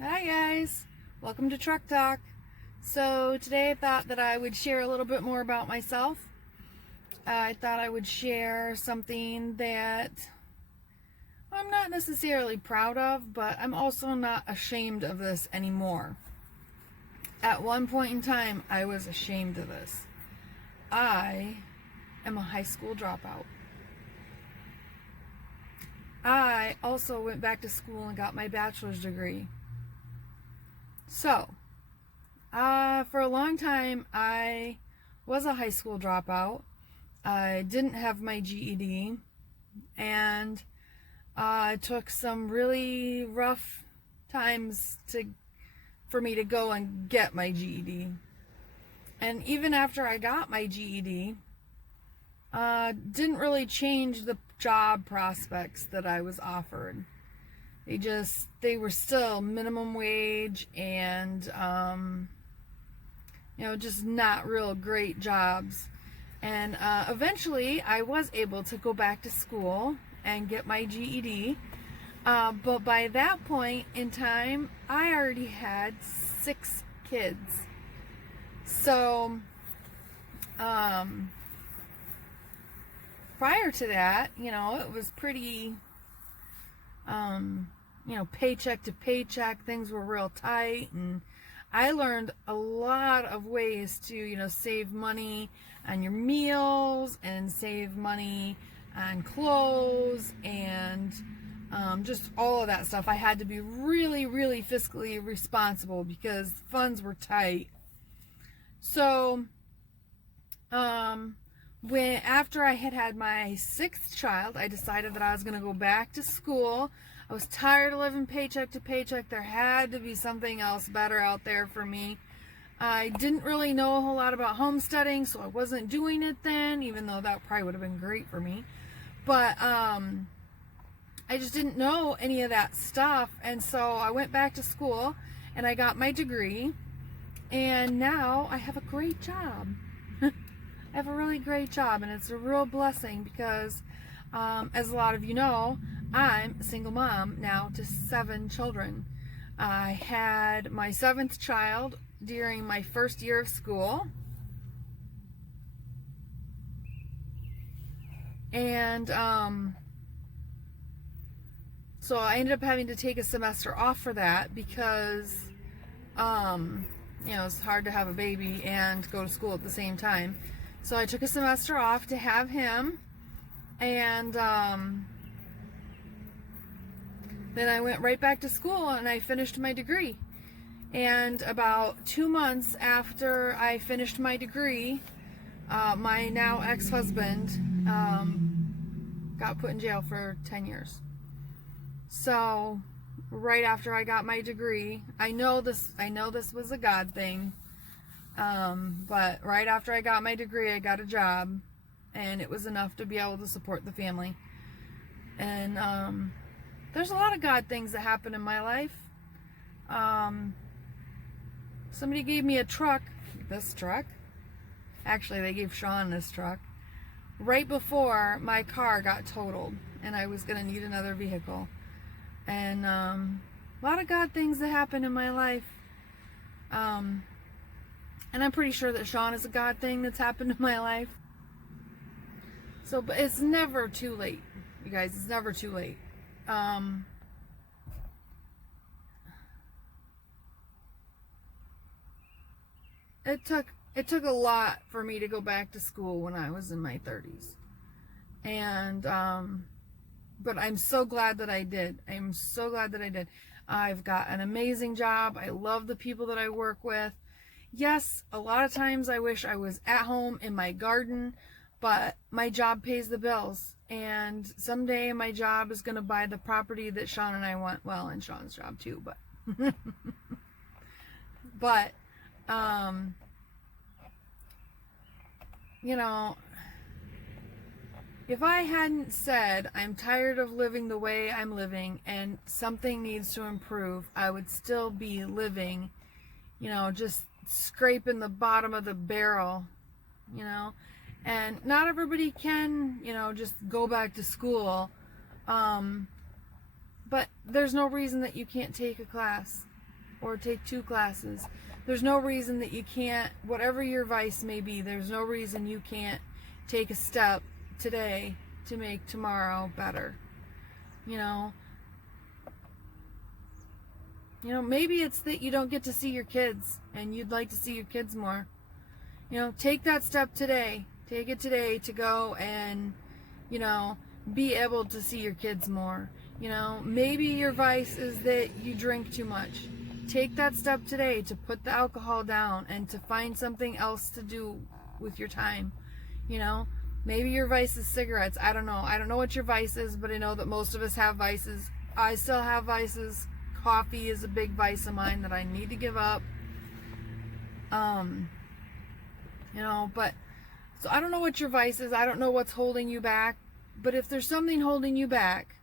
Hi guys, welcome to Truck Talk. So today I thought that I would share a little bit more about myself. I thought I would share something that I'm not necessarily proud of, but I'm also not ashamed of this anymore. At one point in time, I was ashamed of this. I am a high school dropout. I also went back to school and got my bachelor's degree. So, for a long time, I was a high school dropout. I didn't have my GED, and it took some really rough times for me to go and get my GED. And even after I got my GED, didn't really change the job prospects that I was offered. They were still minimum wage and, just not real great jobs. And eventually I was able to go back to school and get my GED. But by that point in time, I already had 6 kids. So, prior to that, it was pretty, paycheck to paycheck. Things were real tight, and I learned a lot of ways to, save money on your meals and save money on clothes and just all of that stuff. I had to be really, really fiscally responsible because funds were tight. So, after I had my 6th child, I decided that I was going to go back to school. I was tired of living paycheck to paycheck. There had to be something else better out there for me. I didn't really know a whole lot about homesteading, so I wasn't doing it then, even though that probably would have been great for me. But I just didn't know any of that stuff, and so I went back to school and I got my degree, and now I have a great job. I have a really great job, and it's a real blessing because, as a lot of you know, I'm a single mom now to 7 children. I had my 7th child during my first year of school, and so I ended up having to take a semester off for that because it's hard to have a baby and go to school at the same time. So I took a semester off to have him, and then I went right back to school and I finished my degree. And about 2 months after I finished my degree, my now ex-husband got put in jail for 10 years. So right after I got my degree, I know this was a God thing. But right after I got my degree, I got a job, and it was enough to be able to support the family. And there's a lot of God things that happen in my life. Somebody gave me a truck, this truck. Actually, they gave Sean this truck right before my car got totaled, and I was going to need another vehicle. And a lot of God things that happen in my life. And I'm pretty sure that Sean is a God thing that's happened in my life. So, but it's never too late, you guys. It's never too late. It took a lot for me to go back to school when I was in my 30s. And, but I'm so glad that I did. I'm so glad that I did. I've got an amazing job. I love the people that I work with. Yes, a lot of times I wish I was at home in my garden, but my job pays the bills. And someday my job is going to buy the property that Sean and I want. Well, and Sean's job too, but, but, if I hadn't said I'm tired of living the way I'm living and something needs to improve, I would still be living, just scraping the bottom of the barrel, and not everybody can, just go back to school, but there's no reason that you can't take a class. or take 2 classes. There's no reason that you can't, whatever your vice may be, there's no reason you can't take a step today to make tomorrow better. You know, maybe it's that you don't get to see your kids and you'd like to see your kids more. Take that step today. Take it today to go and, be able to see your kids more. Maybe your vice is that you drink too much. Take that step today to put the alcohol down and to find something else to do with your time. Maybe your vice is cigarettes. I don't know. I don't know what your vice is, but I know that most of us have vices. I still have vices. Coffee is a big vice of mine that I need to give up. But so I don't know what your vice is. I don't know what's holding you back. But if there's something holding you back,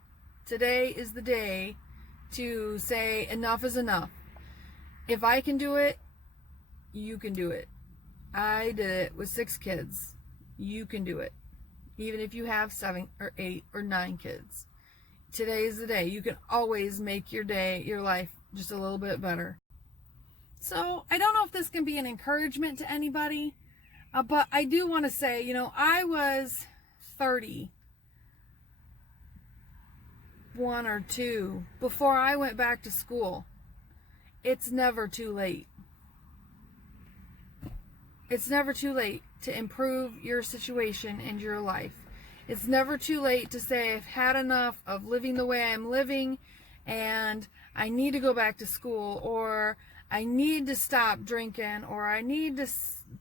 today is the day to say enough is enough. If I can do it, you can do it. I did it with 6 kids. You can do it. Even if you have 7 or 8 or 9 kids. Today is the day. You can always make your day, your life, just a little bit better. So I don't know if this can be an encouragement to anybody, but I do want to say, I was 31 or 2 before I went back to school. It's never too late. It's never too late to improve your situation and your life. It's never too late to say, I've had enough of living the way I'm living and I need to go back to school, or I need to stop drinking, or I need to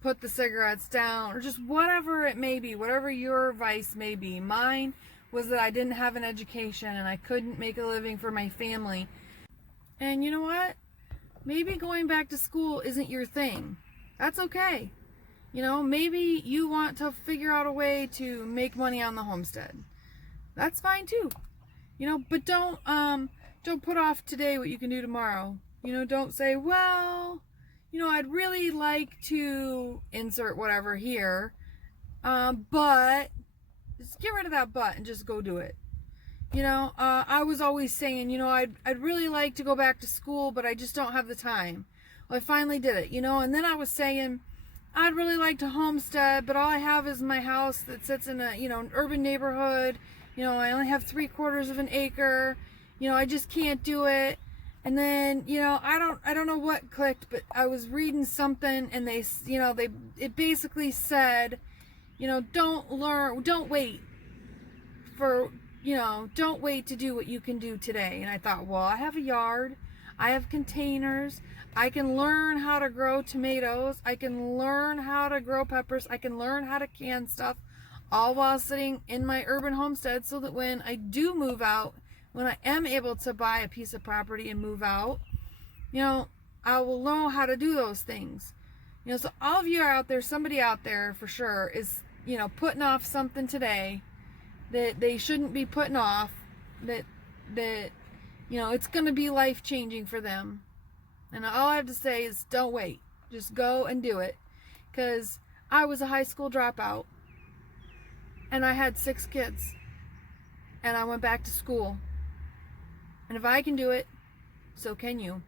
put the cigarettes down, or just whatever it may be, whatever your vice may be. Mine was that I didn't have an education and I couldn't make a living for my family. And you know what? Maybe going back to school isn't your thing. That's okay. Maybe you want to figure out a way to make money on the homestead. That's fine too. But don't put off today what you can do tomorrow. Don't say, well, I'd really like to insert whatever here, but just get rid of that but and just go do it. I was always saying, I'd really like to go back to school, but I just don't have the time. Well, I finally did it, and then I was saying, I'd really like to homestead, but all I have is my house that sits in a, an urban neighborhood. I only have 3/4 of an acre. I just can't do it. And then, I don't know what clicked, but I was reading something and it basically said, don't wait to do what you can do today. And I thought, well, I have a yard, I have containers, I can learn how to grow tomatoes, I can learn how to grow peppers, I can learn how to can stuff, all while sitting in my urban homestead, so that when I do move out, when I am able to buy a piece of property and move out, I will know how to do those things. So all of you are out there, somebody out there for sure is, putting off something today that they shouldn't be putting off, that it's going to be life-changing for them. And all I have to say is don't wait. Just go and do it. Because I was a high school dropout. And I had 6 kids. And I went back to school. And if I can do it, so can you.